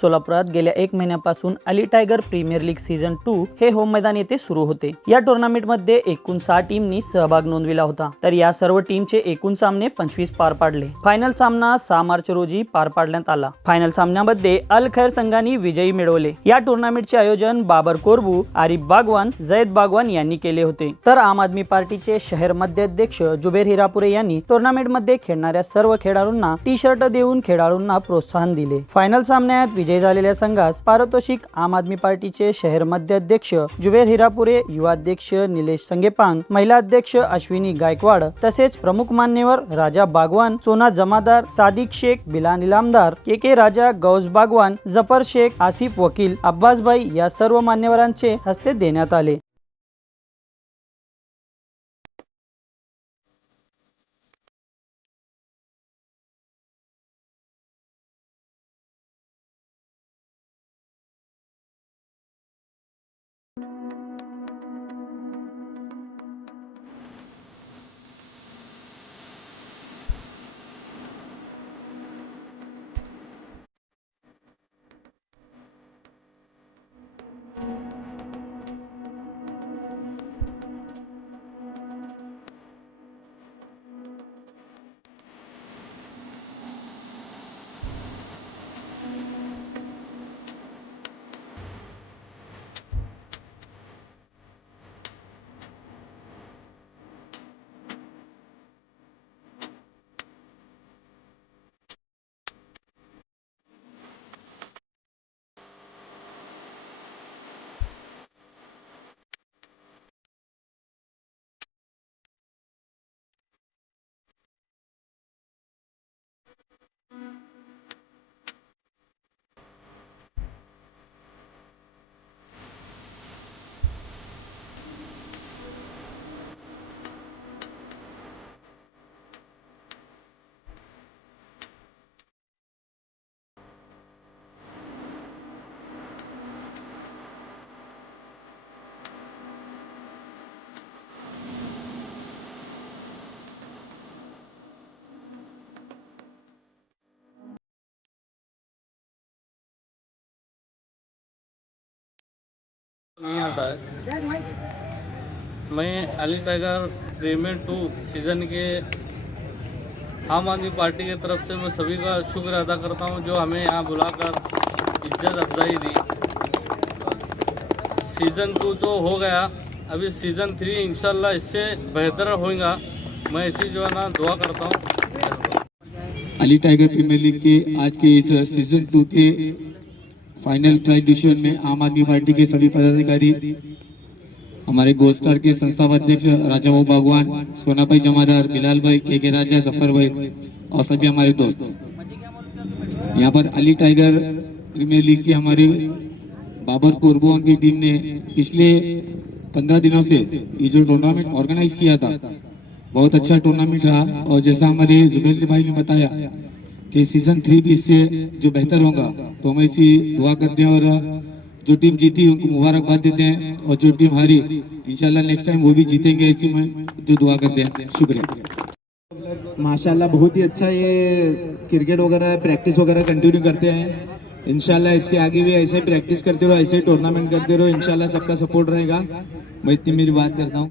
सोलापुरात गेल्या एक महिन्यापासून Ali tiger premier league season two हे होम मैदान येथे सुरू होते. या टुर्नामेंटमध्ये एकूण सहा टीमनी सहभाग नोंदविला होता. तर या सर्व टीमचे एकूण सामने पंचवीस पार पाडले. फायनल सामना सहा मार्च रोजी पार पाडण्यात आला. फायनल सामन्यामध्ये अल खैर संघाने विजयी मिळवले. या टुर्नामेंटचे आयोजन बाबर कोरबू आरिफ बागवान जयद बागवान यांनी केले होते. तर आम आदमी पार्टीचे शहर मध्य अध्यक्ष जुबेर हिरापुरे यांनी टुर्नामेंटमध्ये खेळणाऱ्या सर्व खेळाडूंना टी शर्ट देऊन खेळाडूंना प्रोत्साहन दिले. फायनल सामन्यात विजयी झालेल्या संघास पारितोषिक आम आदमी पार्टीचे शहर मध्य अध्यक्ष जुबेर हिरापुरे युवा अध्यक्ष निलेश संगेपांग महिला अध्यक्ष अश्विनी गायकवाड तसेच प्रमुख मान्यवर राजा बागवान सोना जमादार सादिक शेख बिलान इलामदार के के राजा गौस बागवान जफर शेख आसिफ वकील अब्बासभाई या सर्व मान्यवरांचे हस्ते देण्यात आले. नहीं आता है मैं Ali tiger premier two season के आम आदमी पार्टी की तरफ़ से मैं सभी का शुक्र अदा करता हूँ, जो हमें यहाँ बुलाकर इज़्ज़त अफजाई दी। सीज़न टू तो हो गया, अभी सीज़न थ्री इंशाल्लाह इससे बेहतर होगा मैं इसी जो है ना दुआ करता हूँ। अली टाइगर प्रीमियर लीग के आज के इस सीज़न टू के फाइनल प्राइज डिसीज़न में आम आदमी पार्टी के सभी पदाधिकारी, हमारे गोल्ड स्टार के संस्थापक अध्यक्ष राजा भाऊ बागवान सोना भाई जमादार, बिलाल भाई के के राजा, ज़फ़र भाई और सभी हमारे दोस्त। यहाँ पर अली टाइगर प्रीमियर लीग के हमारे बाबर कोरबोन की टीम ने पिछले पंद्रह दिनों से ये जो टूर्नामेंट ऑर्गेनाइज किया था, बहुत अच्छा टूर्नामेंट रहा। और जैसा हमारे जुबेर भाई ने बताया कि सीज़न थ्री भी इससे जो बेहतर होगा। तो हम ऐसी दुआ करते हैं और जो टीम जीती उनको मुबारकबाद देते हैं। और जो टीम हारी, इंशाल्लाह नेक्स्ट टाइम वो भी जीतेंगे ऐसी में जो दुआ करते हैं। शुक्रिया। माशाल्लाह, बहुत ही अच्छा ये क्रिकेट वगैरह प्रैक्टिस वगैरह कंटिन्यू करते हैं। इंशाल्लाह इसके आगे भी ऐसे ही प्रैक्टिस करते रहो, ऐसे ही टूर्नामेंट करते रहो, इंशाल्लाह सबका सपोर्ट रहेगा। मैं इतनी मेरी बात करता हूँ।